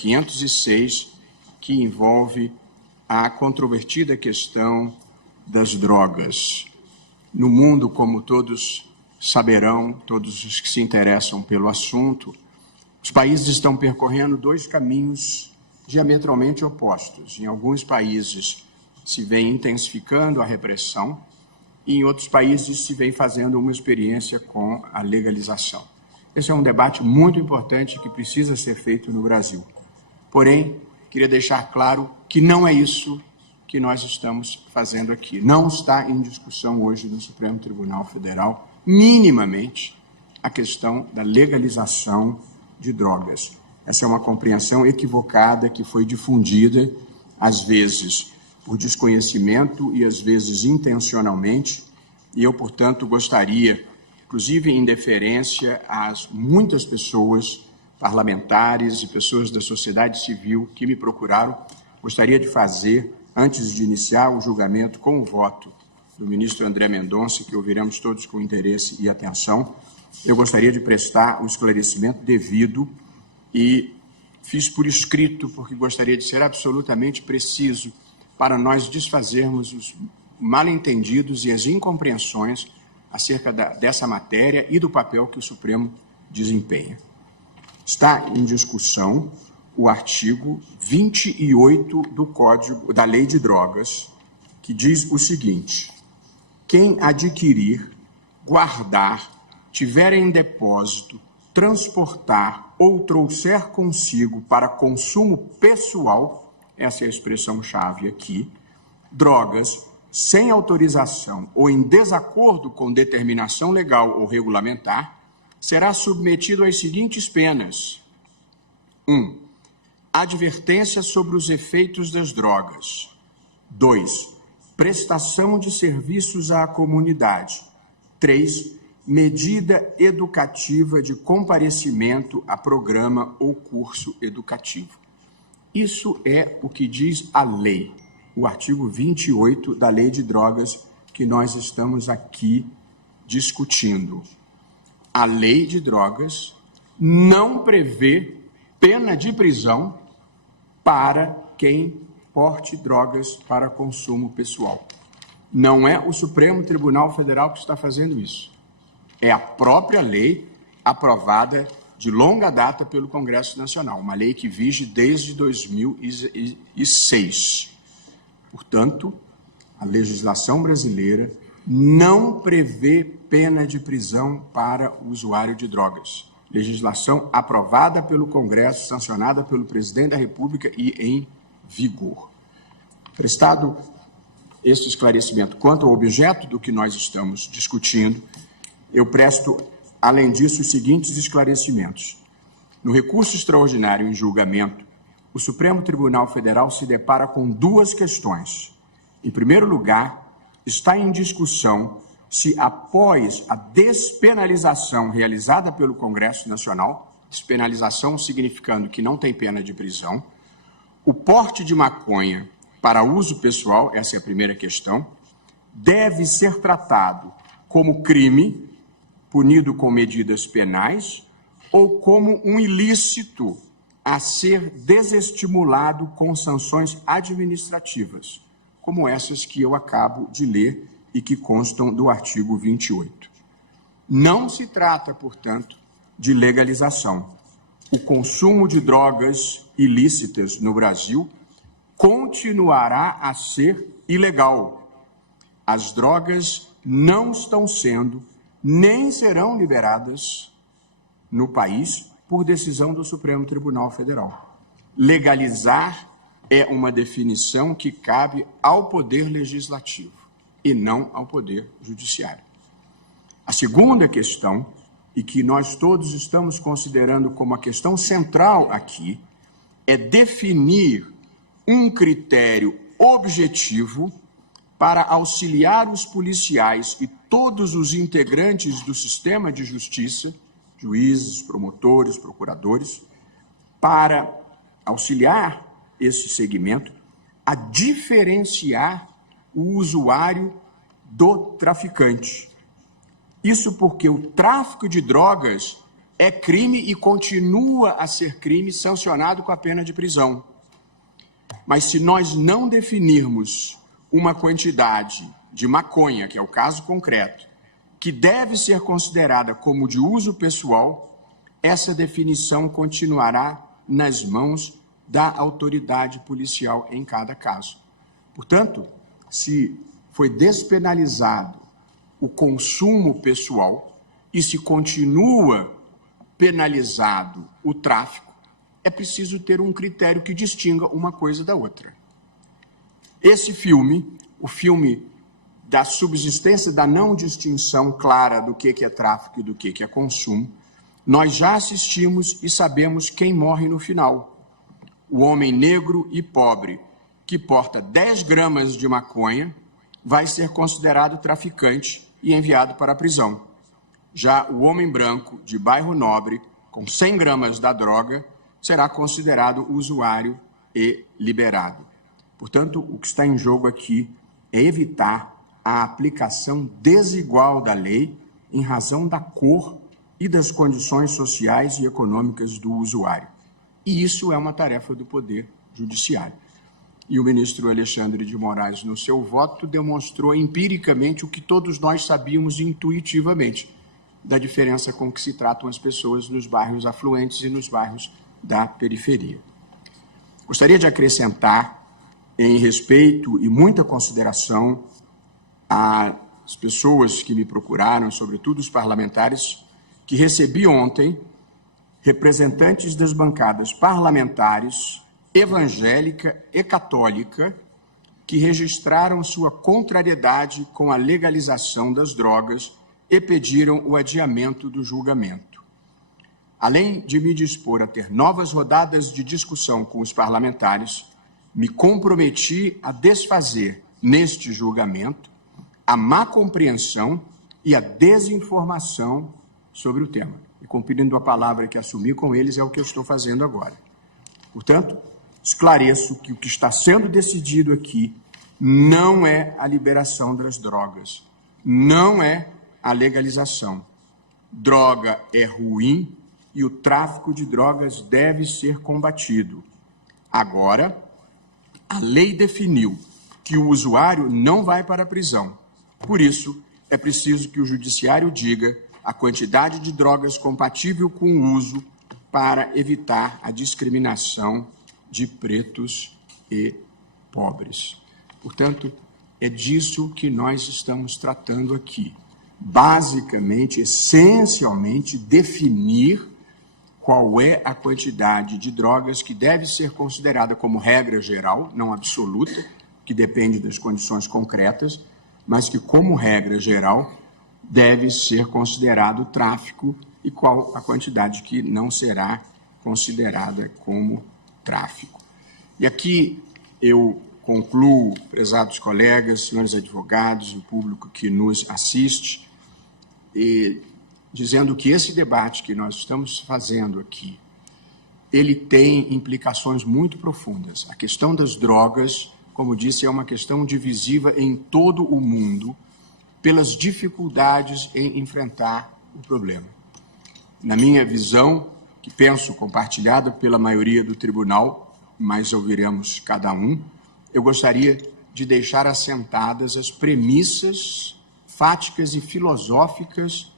506, que envolve a controvertida questão das drogas. No mundo, como todos saberão, todos os que se interessam pelo assunto, os países estão percorrendo dois caminhos diametralmente opostos. Em alguns países se vem intensificando a repressão e em outros países se vem fazendo uma experiência com a legalização. Esse é um debate muito importante que precisa ser feito no Brasil. Porém, queria deixar claro que não é isso que nós estamos fazendo aqui. Não está em discussão hoje no Supremo Tribunal Federal, minimamente, a questão da legalização de drogas. Essa é uma compreensão equivocada que foi difundida, às vezes por desconhecimento e às vezes intencionalmente, e eu, portanto, gostaria, inclusive em deferência às muitas pessoas, parlamentares e pessoas da sociedade civil que me procuraram, gostaria de fazer, antes de iniciar o julgamento com o voto do ministro André Mendonça, que ouviremos todos com interesse e atenção, eu gostaria de prestar o esclarecimento devido e fiz por escrito, porque gostaria de ser absolutamente preciso para nós desfazermos os mal-entendidos e as incompreensões acerca dessa matéria e do papel que o Supremo desempenha. Está em discussão o artigo 28 do Código da Lei de Drogas, que diz o seguinte: quem adquirir, guardar, tiver em depósito, transportar ou trouxer consigo para consumo pessoal, essa é a expressão-chave aqui, drogas sem autorização ou em desacordo com determinação legal ou regulamentar, será submetido às seguintes penas. 1. Advertência sobre os efeitos das drogas. 2. Prestação de serviços à comunidade. 3. Medida educativa de comparecimento a programa ou curso educativo. Isso é o que diz a lei, o artigo 28 da Lei de Drogas que nós estamos aqui discutindo. A Lei de Drogas não prevê pena de prisão para quem porte drogas para consumo pessoal. Não é o Supremo Tribunal Federal que está fazendo isso. É a própria lei aprovada de longa data pelo Congresso Nacional, uma lei que vige desde 2006. Portanto, a legislação brasileira não prevê pena de prisão para o usuário de drogas. Legislação aprovada pelo Congresso, sancionada pelo Presidente da República e em vigor. Prestado este esclarecimento quanto ao objeto do que nós estamos discutindo, eu presto, além disso, os seguintes esclarecimentos. No recurso extraordinário em julgamento, o Supremo Tribunal Federal se depara com duas questões. Em primeiro lugar, está em discussão se, após a despenalização realizada pelo Congresso Nacional, despenalização significando que não tem pena de prisão, o porte de maconha para uso pessoal, essa é a primeira questão, deve ser tratado como crime, punido com medidas penais, ou como um ilícito a ser desestimulado com sanções administrativas, como essas que eu acabo de ler e que constam do artigo 28. Não se trata, portanto, de legalização. O consumo de drogas ilícitas no Brasil continuará a ser ilegal. As drogas não estão sendo, nem serão liberadas no país por decisão do Supremo Tribunal Federal. Legalizar é uma definição que cabe ao Poder Legislativo e não ao Poder Judiciário. A segunda questão, e que nós todos estamos considerando como a questão central aqui, é definir um critério objetivo para auxiliar os policiais e todos os integrantes do sistema de justiça, juízes, promotores, procuradores, para auxiliar esse segmento a diferenciar o usuário do traficante. Isso porque o tráfico de drogas é crime e continua a ser crime sancionado com a pena de prisão. Mas se nós não definirmos uma quantidade de maconha, que é o caso concreto, que deve ser considerada como de uso pessoal, essa definição continuará nas mãos da autoridade policial em cada caso. Portanto, se foi despenalizado o consumo pessoal e se continua penalizado o tráfico, é preciso ter um critério que distinga uma coisa da outra. Esse filme, o filme da subsistência da não distinção clara do que é tráfico e do que é consumo, nós já assistimos e sabemos quem morre no final. O homem negro e pobre que porta 10 gramas de maconha vai ser considerado traficante e enviado para a prisão. Já o homem branco de bairro nobre, com 100 gramas da droga, será considerado usuário e liberado. Portanto, o que está em jogo aqui é evitar a aplicação desigual da lei em razão da cor e das condições sociais e econômicas do usuário. E isso é uma tarefa do Poder Judiciário. E o ministro Alexandre de Moraes, no seu voto, demonstrou empiricamente o que todos nós sabíamos intuitivamente, da diferença com que se tratam as pessoas nos bairros afluentes e nos bairros da periferia. Gostaria de acrescentar, em respeito e muita consideração às pessoas que me procuraram, sobretudo os parlamentares, que recebi ontem representantes das bancadas parlamentares evangélica e católica que registraram sua contrariedade com a legalização das drogas e pediram o adiamento do julgamento. Além de me dispor a ter novas rodadas de discussão com os parlamentares, me comprometi a desfazer, neste julgamento, a má compreensão e a desinformação sobre o tema. E cumprindo a palavra que assumi com eles, é o que eu estou fazendo agora. Portanto, esclareço que o que está sendo decidido aqui não é a liberação das drogas, não é a legalização. Droga é ruim e o tráfico de drogas deve ser combatido. Agora, a lei definiu que o usuário não vai para a prisão. Por isso, é preciso que o judiciário diga a quantidade de drogas compatível com o uso para evitar a discriminação de pretos e pobres. Portanto, é disso que nós estamos tratando aqui. Basicamente, essencialmente, definir qual é a quantidade de drogas que deve ser considerada como regra geral, não absoluta, que depende das condições concretas, mas que, como regra geral, deve ser considerado tráfico e qual a quantidade que não será considerada como tráfico. E aqui eu concluo, prezados colegas, senhores advogados, o público que nos assiste, dizendo que esse debate que nós estamos fazendo aqui, ele tem implicações muito profundas. A questão das drogas, como disse, é uma questão divisiva em todo o mundo, pelas dificuldades em enfrentar o problema. Na minha visão, que penso compartilhada pela maioria do tribunal, mas ouviremos cada um, eu gostaria de deixar assentadas as premissas fáticas e filosóficas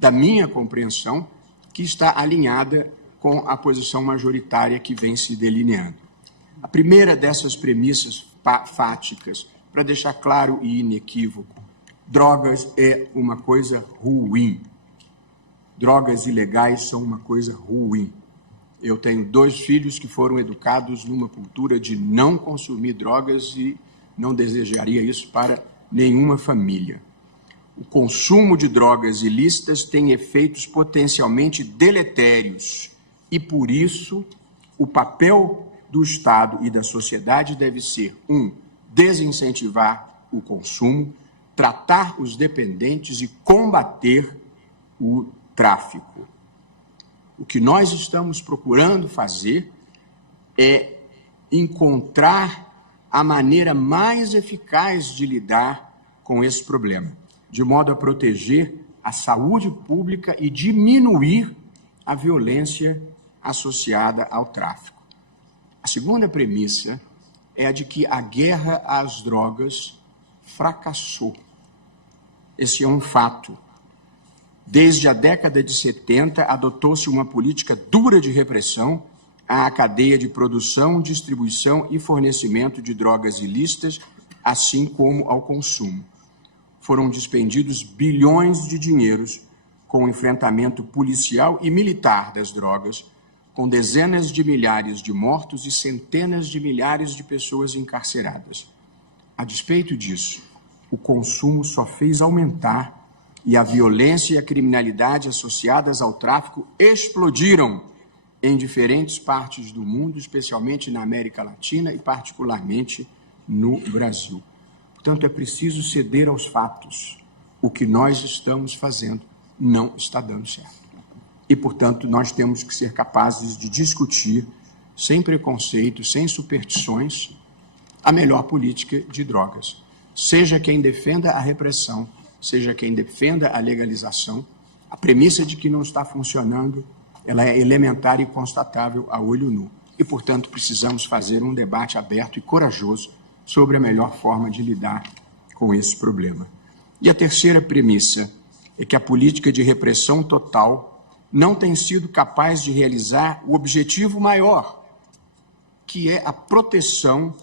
da minha compreensão, que está alinhada com a posição majoritária que vem se delineando. A primeira dessas premissas fáticas, para deixar claro e inequívoco, drogas é uma coisa ruim. Drogas ilegais são uma coisa ruim. Eu tenho 2 filhos que foram educados numa cultura de não consumir drogas e não desejaria isso para nenhuma família. O consumo de drogas ilícitas tem efeitos potencialmente deletérios e, por isso, o papel do Estado e da sociedade deve ser, 1, desincentivar o consumo, tratar os dependentes e combater o tráfico. O que nós estamos procurando fazer é encontrar a maneira mais eficaz de lidar com esse problema, de modo a proteger a saúde pública e diminuir a violência associada ao tráfico. A segunda premissa é a de que a guerra às drogas fracassou. Esse é um fato. Desde a década de 70, adotou-se uma política dura de repressão à cadeia de produção, distribuição e fornecimento de drogas ilícitas, assim como ao consumo. Foram despendidos bilhões de dinheiros com o enfrentamento policial e militar das drogas, com dezenas de milhares de mortos e centenas de milhares de pessoas encarceradas. A despeito disso, o consumo só fez aumentar e a violência e a criminalidade associadas ao tráfico explodiram em diferentes partes do mundo, especialmente na América Latina e particularmente no Brasil. Portanto, é preciso ceder aos fatos. O que nós estamos fazendo não está dando certo. E, portanto, nós temos que ser capazes de discutir, sem preconceito, sem superstições, a melhor política de drogas. Seja quem defenda a repressão, seja quem defenda a legalização, a premissa de que não está funcionando, ela é elementar e constatável a olho nu. E, portanto, precisamos fazer um debate aberto e corajoso sobre a melhor forma de lidar com esse problema. E a terceira premissa é que a política de repressão total não tem sido capaz de realizar o objetivo maior, que é a proteção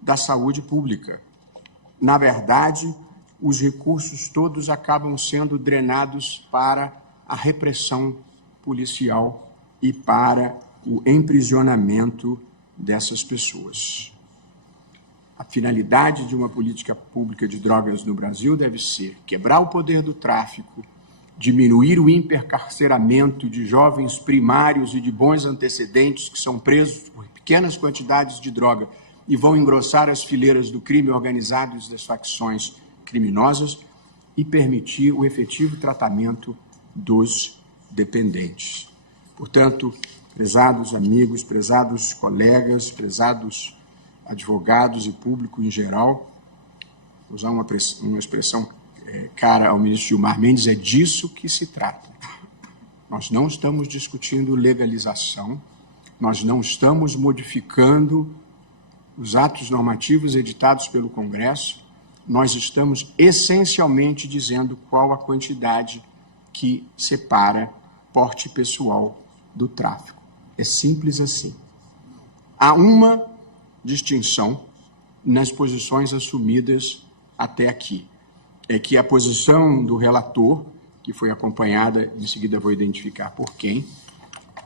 da saúde pública. Na verdade, os recursos todos acabam sendo drenados para a repressão policial e para o emprisionamento dessas pessoas. A finalidade de uma política pública de drogas no Brasil deve ser quebrar o poder do tráfico, diminuir o hipercarceramento de jovens primários e de bons antecedentes que são presos por pequenas quantidades de droga e vão engrossar as fileiras do crime organizado e das facções criminosas e permitir o efetivo tratamento dos dependentes. Portanto, prezados amigos, prezados colegas, prezados advogados e público em geral, vou usar uma expressão cara ao ministro Gilmar Mendes, é disso que se trata. Nós não estamos discutindo legalização, nós não estamos modificando os atos normativos editados pelo Congresso, nós estamos essencialmente dizendo qual a quantidade que separa porte pessoal do tráfico. É simples assim. Há uma distinção nas posições assumidas até aqui. É que a posição do relator, que foi acompanhada, em seguida vou identificar por quem,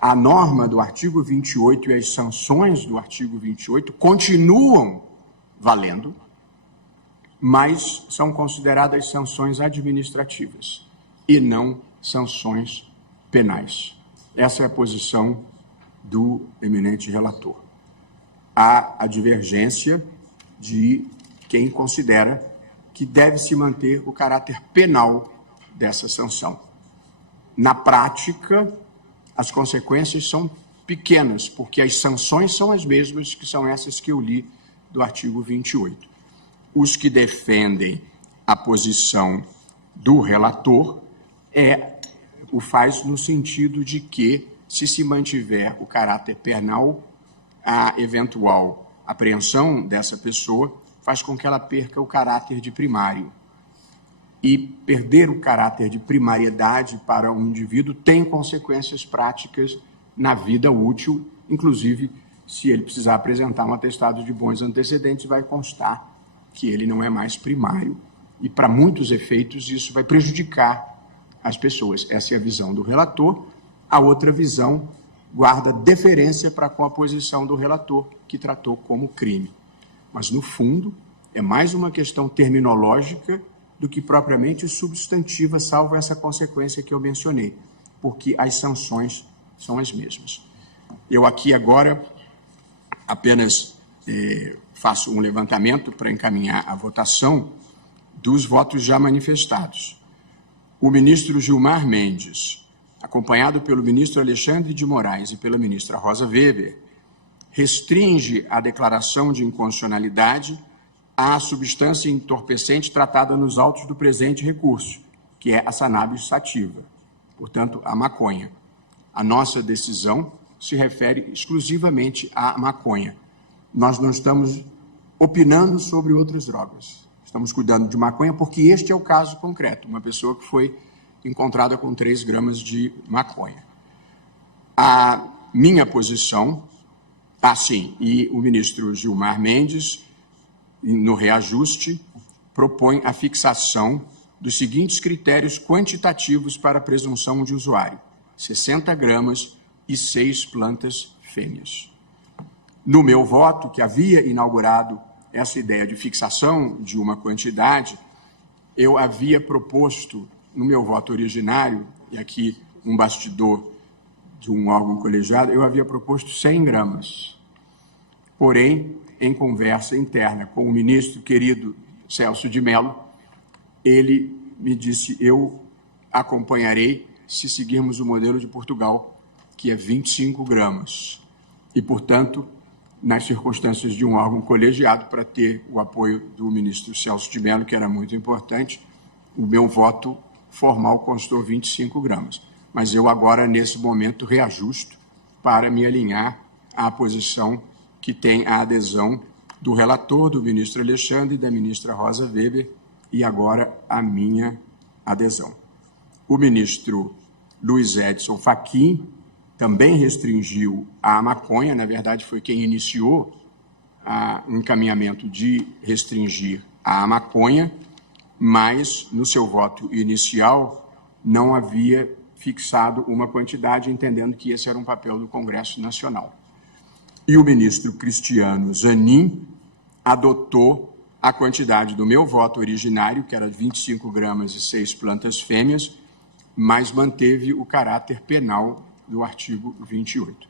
a norma do artigo 28 e as sanções do artigo 28 continuam valendo, mas são consideradas sanções administrativas e não sanções penais. Essa é a posição do eminente relator. Há a divergência de quem considera que deve-se manter o caráter penal dessa sanção. Na prática, as consequências são pequenas, porque as sanções são as mesmas que são essas que eu li do artigo 28. Os que defendem a posição do relator o faz no sentido de que, se mantiver o caráter penal, a eventual apreensão dessa pessoa faz com que ela perca o caráter de primário. E perder o caráter de primariedade para um indivíduo tem consequências práticas na vida útil, inclusive, se ele precisar apresentar um atestado de bons antecedentes, vai constar que ele não é mais primário. E, para muitos efeitos, isso vai prejudicar as pessoas. Essa é a visão do relator. A outra visão guarda deferência para com a posição do relator, que tratou como crime. Mas, no fundo, é mais uma questão terminológica do que propriamente substantiva, salvo essa consequência que eu mencionei, porque as sanções são as mesmas. Eu aqui agora apenas faço um levantamento para encaminhar a votação dos votos já manifestados. O ministro Gilmar Mendes, acompanhado pelo ministro Alexandre de Moraes e pela ministra Rosa Weber, restringe a declaração de inconstitucionalidade à substância entorpecente tratada nos autos do presente recurso, que é a cannabis sativa, portanto, a maconha. A nossa decisão se refere exclusivamente à maconha. Nós não estamos opinando sobre outras drogas. Estamos cuidando de maconha porque este é o caso concreto, uma pessoa que foi encontrada com 3 gramas de maconha. A minha posição, e o ministro Gilmar Mendes, no reajuste, propõe a fixação dos seguintes critérios quantitativos para a presunção de usuário: 60 gramas e 6 plantas fêmeas. No meu voto, que havia inaugurado essa ideia de fixação de uma quantidade, eu havia proposto, no meu voto originário, e aqui um bastidor de um órgão colegiado, eu havia proposto 100 gramas. Porém, em conversa interna com o ministro querido Celso de Mello, ele me disse: eu acompanharei se seguirmos o modelo de Portugal, que é 25 gramas. E, portanto, nas circunstâncias de um órgão colegiado, para ter o apoio do ministro Celso de Mello, que era muito importante, o meu voto formal constou 25 gramas. Mas eu agora, nesse momento, reajusto para me alinhar à posição que tem a adesão do relator, do ministro Alexandre e da ministra Rosa Weber, e agora a minha adesão. O ministro Luiz Edson Fachin também restringiu a maconha, na verdade foi quem iniciou o encaminhamento de restringir a maconha, mas no seu voto inicial não havia fixado uma quantidade, entendendo que esse era um papel do Congresso Nacional. E o ministro Cristiano Zanin adotou a quantidade do meu voto originário, que era 25 gramas e 6 plantas fêmeas, mas manteve o caráter penal do artigo 28.